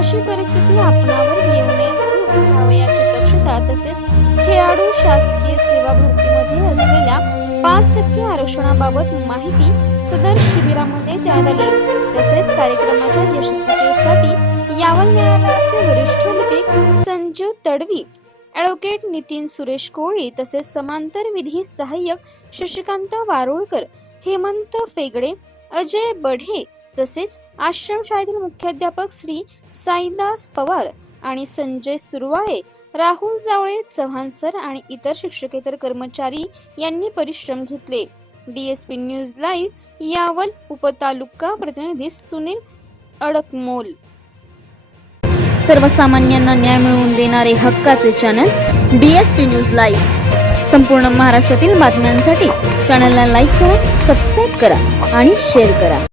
अशी परिस्थिती आपणावर येऊ नये घ्यावयाची दक्षता तसेच खेळाडू शासकीय सेवा भरतीमध्ये असलेल्या पाच टक्के आरक्षणाबाबत माहिती सदर शिबिरामध्ये देण्यात आली. तसेच कार्यक्रमाच्या यशस्वीतेसाठी यावल न्यायालयाचे वरिष्ठ लिपिक संजीव तडवी ॲडव्होकेट नितीन सुरेश कोळी तसेच समांतर विधी सहाय्यक शशिकांत वारुळकर हेमंत फेगडे अजय बढे तसेच आश्रमशाळेतील मुख्याध्यापक श्री साईदास पवार आणि संजय सुरवाळे राहुल जावळे चव्हाण सर आणि इतर शिक्षकेतर कर्मचारी यांनी परिश्रम घेतले. डीएसपी न्यूज लाईव्ह यावल उपतालुका प्रतिनिधी सुनील अडकमोल. सर्वसामान्यांना न्याय मिळवून देणारे हक्काचे चॅनल डीएसपी न्यूज लाईव्ह. संपूर्ण महाराष्ट्रातील बातम्यांसाठी चॅनलला लाईक करा सबस्क्राईब करा आणि शेअर करा.